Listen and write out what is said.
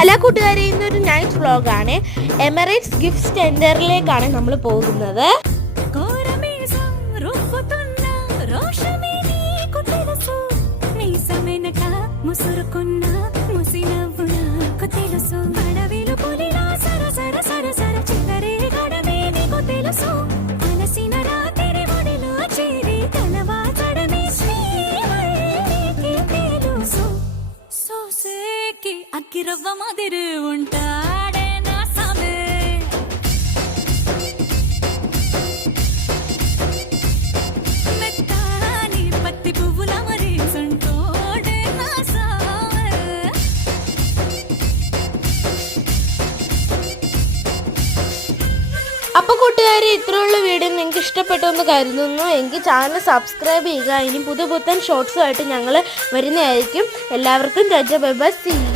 ഹലോ കൂട്ടുകാരെ, ഇന്നൊരു നൈറ്റ് വ്ളോഗാണ്. എമിറേറ്റ്സ് ഗിഫ്റ്റ് സെന്ററിലേക്കാണ് നമ്മൾ പോകുന്നത്. అక్కిరవ్వ మాదిరి ఉంటాడే నా సామే మెత్తాని పత్తి పువ్వుల మరి సంటోడే నా సామే. അപ്പോൾ കൂട്ടുകാരെ, ഇത്രയുള്ള വീഡിയോ നിങ്ങൾക്ക് ഇഷ്ടപ്പെട്ടു എന്ന് കരുതുന്നു. എങ്കിൽ ചാനൽ സബ്സ്ക്രൈബ് ചെയ്യുക. ഇനി പുതുപുത്തൻ ഷോർട്സുമായിട്ട് ഞങ്ങൾ വരുന്നതായിരിക്കും. എല്ലാവർക്കും ബൈ ബൈ, സീ യു.